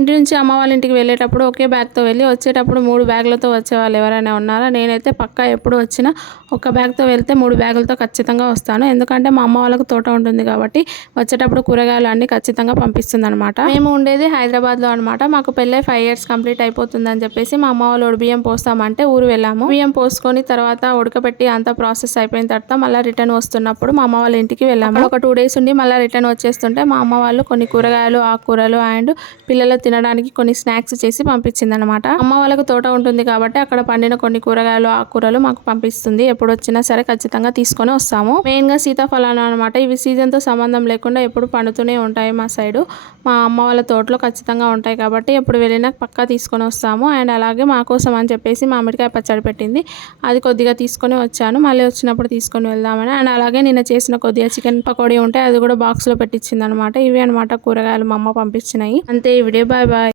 ఇంటి నుంచి అమ్మ వాళ్ళ ఇంటికి వెళ్ళేటప్పుడు ఒకే బ్యాగ్తో వెళ్ళి వచ్చేటప్పుడు 3 బ్యాగులతో వచ్చేవాళ్ళు ఎవరైనా ఉన్నారా? నేనైతే పక్కా ఎప్పుడు వచ్చినా ఒక బ్యాగ్తో వెళ్తే 3 బ్యాగులతో ఖచ్చితంగా వస్తాను. ఎందుకంటే మా అమ్మ వాళ్ళకు తోట ఉంటుంది కాబట్టి వచ్చేటప్పుడు కూరగాయలు అన్నీ ఖచ్చితంగా పంపిస్తుందనమాట. మేము ఉండేది హైదరాబాద్లో అనమాట. మాకు పెళ్ళై 5 ఇయర్స్ కంప్లీట్ అయిపోతుందని చెప్పేసి మా అమ్మ వాళ్ళు బియ్యం పోస్తామంటే ఊరు వెళ్ళాము. బియ్యం పోసుకొని తర్వాత ఉడకబెట్టి అంతా ప్రాసెస్ అయిపోయిన తర్వాత మళ్ళీ రిటర్న్ వస్తున్నప్పుడు మా అమ్మ వాళ్ళ ఇంటికి వెళ్ళాము. ఒక 2 డేస్ ఉండి మళ్ళీ రిటర్న్ వచ్చేస్తుంటే మా అమ్మ వాళ్ళు కొన్ని కూరగాయలు, ఆకుకూరలు అండ్ పిల్లలు తినడానికి కొన్ని స్నాక్స్ చేసి పంపించిందనమాట. అమ్మ వాళ్ళకు తోట ఉంటుంది కాబట్టి అక్కడ పండిన కొన్ని కూరగాయలు, ఆకుకూరలు మాకు పంపిస్తుంది. ఎప్పుడు వచ్చినా సరే ఖచ్చితంగా తీసుకొని వస్తాము. మెయిన్ గా సీతాఫలాలు అనమాట. ఇవి సీజన్ తో సంబంధం లేకుండా ఎప్పుడు పండుతూనే ఉంటాయి మా సైడు. మా అమ్మ వాళ్ళ తోటలో ఖచ్చితంగా ఉంటాయి కాబట్టి ఎప్పుడు వెళ్ళినా పక్కా తీసుకొని వస్తాము. అండ్ అలాగే మా కోసం అని చెప్పేసి మామిడికాయ పచ్చడి పెట్టింది. అది కొద్దిగా తీసుకొని వచ్చాను. మళ్ళీ వచ్చినప్పుడు తీసుకొని వెళ్దామని. అండ్ అలాగే నిన్న చేసిన కొద్దిగా చికెన్ పకోడీ ఉంటే అది కూడా బాక్స్ లో పెట్టించింది అనమాట. ఇవి అనమాట కూరగాయలు మా అమ్మ పంపించినాయి. అంతే ఈ వీడియో. Bye bye.